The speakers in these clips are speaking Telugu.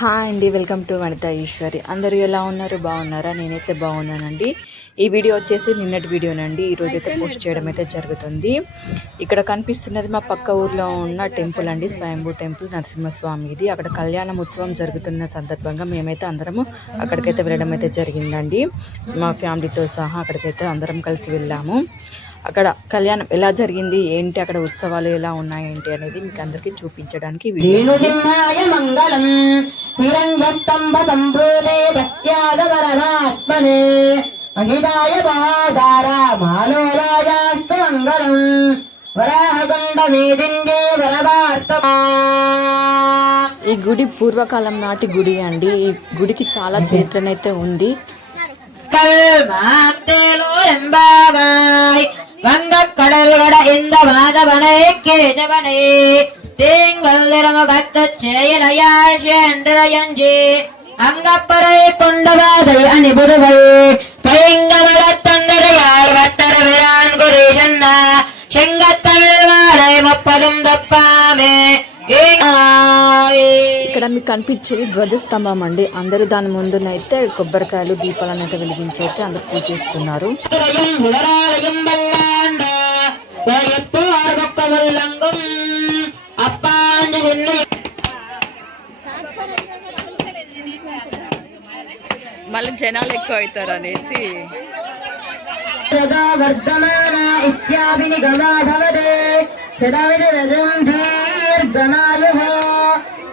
హాయ్ అండి, వెల్కమ్ టు వనిత ఈశ్వరి. అందరూ ఎలా ఉన్నారు? బాగున్నారా? నేనైతే బాగున్నానండి. ఈ వీడియో వచ్చేసి నిన్నటి వీడియోనండి. ఈరోజు అయితే పోస్ట్ చేయడం అయితే జరుగుతుంది. ఇక్కడ కనిపిస్తున్నది మా పక్క ఊర్లో ఉన్న టెంపుల్ అండి, స్వయంభూ టెంపుల్ నరసింహస్వామిది. అక్కడ కళ్యాణం ఉత్సవం జరుగుతున్న సందర్భంగా మేమైతే అందరము అక్కడికైతే వెళ్ళడం అయితే జరిగిందండి. మా ఫ్యామిలీతో సహా అక్కడికైతే అందరం కలిసి వెళ్ళాము. అక్కడ కళ్యాణం ఎలా జరిగింది, ఏంటి, అక్కడ ఉత్సవాలు ఎలా ఉన్నాయి ఏంటి అనేది మీకు అందరికీ చూపించడానికి ఈ గుడి పూర్వకాలం నాటి గుడి అండి. ఈ గుడికి చాలా చరిత్రనైతే ఉంది. வங்கக்கடல்கட இந்த மாதவனை கேசவனை தேங்கல் நிறமுகத்து செயலையாள் சென்றயஞ்சி அங்கப்பறை கொண்டவாதை அணிபுதுகள் பைங்கமல தந்தரையார் வட்டர விரான் குரேஷன்ன செங்கத்தமிழ் மாலை முப்பதும் தப்பாமே. ఇక్కడ మీకు కనిపించేది ధ్వజస్తంభం అండి. అందరూ దాని ముందునైతే కొబ్బరికాయలు దీపాలను అయితే వెలిగించి అయితే అందరూ పూజ చేస్తున్నారు. మళ్ళీ జనాలు ఎక్కువ అవుతారు అనేసి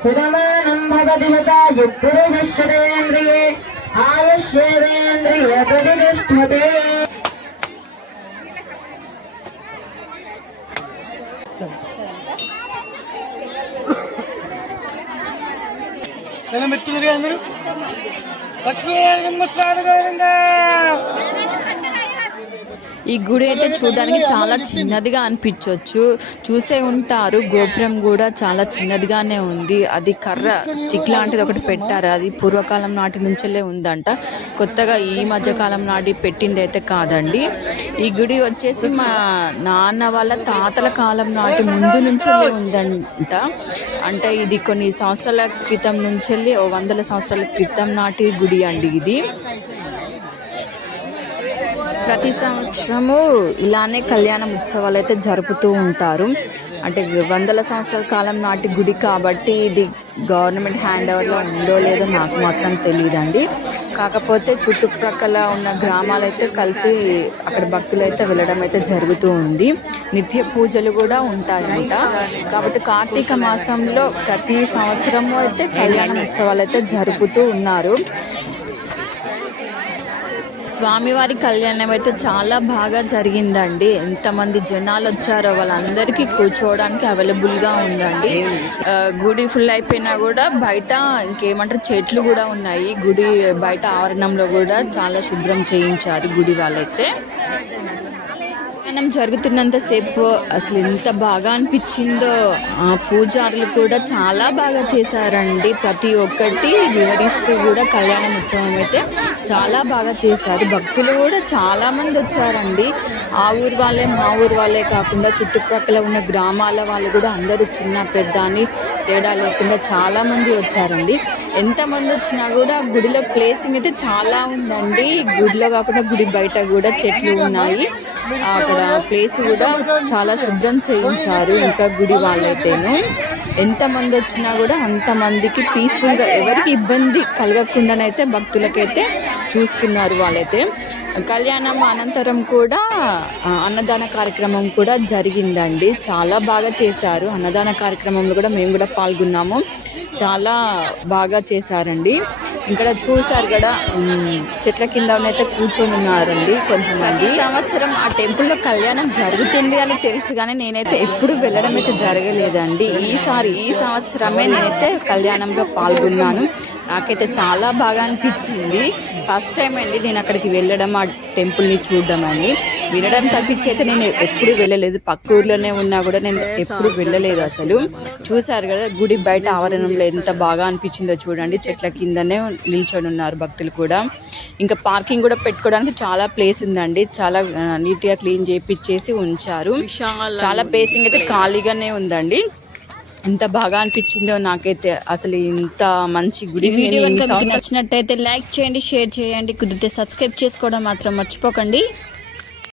సుదమానం భవతి హతాయుపురుషేంద్రియే ఆయుష్యేంద్రియ ప్రతిష్ఠతే. అందరూ లక్ష్మీ నమస్కారం. ఈ గుడి అయితే చూడడానికి చాలా చిన్నదిగా అనిపించవచ్చు. చూసే ఉంటారు, గోపురం కూడా చాలా చిన్నదిగానే ఉంది. అది కర్ర స్టిక్ లాంటిది ఒకటి పెట్టారు. అది పూర్వకాలం నాటి నుంచే ఉందంట, కొత్తగా ఈ మధ్యకాలం నాటి పెట్టింది అయితే కాదండి. ఈ గుడి వచ్చేసి మా నాన్న వాళ్ళ తాతల కాలం నాటి ముందు నుంచే ఉందంట. అంటే ఇది కొన్ని సంవత్సరాల క్రితం నుంచి 100 సంవత్సరాల క్రితం నాటి గుడి అండి ఇది. ప్రతి సంవత్సరము ఇలానే కళ్యాణ ఉత్సవాలు అయితే జరుపుతూ ఉంటారు. అంటే 100 సంవత్సరాల కాలం నాటి గుడి కాబట్టి ఇది గవర్నమెంట్ హ్యాండ్ ఓవర్లో ఉందో లేదో నాకు మాత్రం తెలియదండి. కాకపోతే చుట్టుప్రక్కల ఉన్న గ్రామాలు అయితే కలిసి అక్కడ భక్తులు అయితే వెళ్ళడం అయితే జరుగుతూ ఉంది. నిత్య పూజలు కూడా ఉంటాయంట. కాబట్టి కార్తీక మాసంలో ప్రతి సంవత్సరము అయితే కళ్యాణ ఉత్సవాలు అయితే జరుపుతూ ఉన్నారు. స్వామివారి కళ్యాణం అయితే చాలా బాగా జరిగిందండి. ఎంతమంది జనాలు వచ్చారో వాళ్ళందరికీ కూర్చోవడానికి అవైలబుల్గా ఉందండి. గుడి ఫుల్ అయిపోయినా కూడా బయట ఇంకేమంటారు చెట్లు కూడా ఉన్నాయి. గుడి బయట ఆవరణంలో కూడా చాలా శుభ్రం చేయించారు గుడి వాళ్ళైతే. కళ్యాణం జరుగుతున్నంతసేపు అసలు ఎంత బాగా అనిపించిందో. పూజారులు కూడా చాలా బాగా చేశారండి. ప్రతి ఒక్కటి వివరిస్తూ కూడా కళ్యాణం ఉత్సవం అయితే చాలా బాగా చేశారు. భక్తులు కూడా చాలా మంది వచ్చారండి. ఆ ఊరు వాళ్ళే మా ఊరు వాళ్ళే కాకుండా చుట్టుప్రక్కల ఉన్న గ్రామాల వాళ్ళు కూడా అందరూ చిన్న పెద్ద అని తేడా లేకుండా చాలా మంది వచ్చారండి. ఎంతమంది వచ్చినా కూడా గుడిలో ప్లేసింగ్ అయితే చాలా ఉందండి. గుడిలో కాకుండా గుడి బయట కూడా చెట్లు ఉన్నాయి. అక్కడ ప్లేస్ కూడా చాలా శుభ్రం చేయించారు. ఇంకా గుడి వాళ్ళైతేను ఎంతమంది వచ్చినా కూడా అంతమందికి పీస్ఫుల్గా ఎవరికి ఇబ్బంది కలగకుండానైతే భక్తులకైతే చూసుకున్నారు వాళ్ళైతే. కళ్యాణం అనంతరం కూడా అన్నదాన కార్యక్రమం కూడా జరిగిందండి. చాలా బాగా చేశారు. అన్నదాన కార్యక్రమంలో కూడా మేము కూడా పాల్గొన్నాము. చాలా బాగా చేశారండి. ఇక్కడ చూసారు కదా, చెట్ల కింద అయితే కూర్చొని ఉన్నారండి కొంతమంది. ఈ సంవత్సరం ఆ టెంపుల్లో కళ్యాణం జరుగుతుంది అని తెలుసు కానీ నేనైతే ఎప్పుడు వెళ్ళడం అయితే జరగలేదండి. ఈ సంవత్సరమే నేనైతే కళ్యాణంలో పాల్గొన్నాను. నాకైతే చాలా బాగా అనిపించింది. ఫస్ట్ టైం అండి నేను అక్కడికి వెళ్ళడం, ఆ టెంపుల్ని చూడడం అని. వినడం తప్పించి అయితే నేను ఎప్పుడు వెళ్ళలేదు. పక్క ఊర్లోనే ఉన్నా కూడా నేను ఎప్పుడు వెళ్ళలేదు అసలు. చూసారు కదా గుడి బయట ఆవరణంలో ఎంత బాగా అనిపించిందో చూడండి. చెట్ల కిందనే నిల్చొని ఉన్నారు భక్తులు కూడా. ఇంకా పార్కింగ్ కూడా పెట్టుకోవడానికి చాలా ప్లేస్ ఉందండి. చాలా నీట్గా క్లీన్ చేయించేసి ఉంచారు. చాలా ప్లేసింగ్ అయితే ఖాళీగానే ఉందండి. ఎంత బాగా అనిపించిందో నాకైతే. అసలు ఇంత మంచి గుడి వీడియో నచ్చినట్టయితే లైక్ చేయండి, షేర్ చేయండి, కుదిరితే సబ్స్క్రైబ్ చేసుకోవడం మాత్రం మర్చిపోకండి.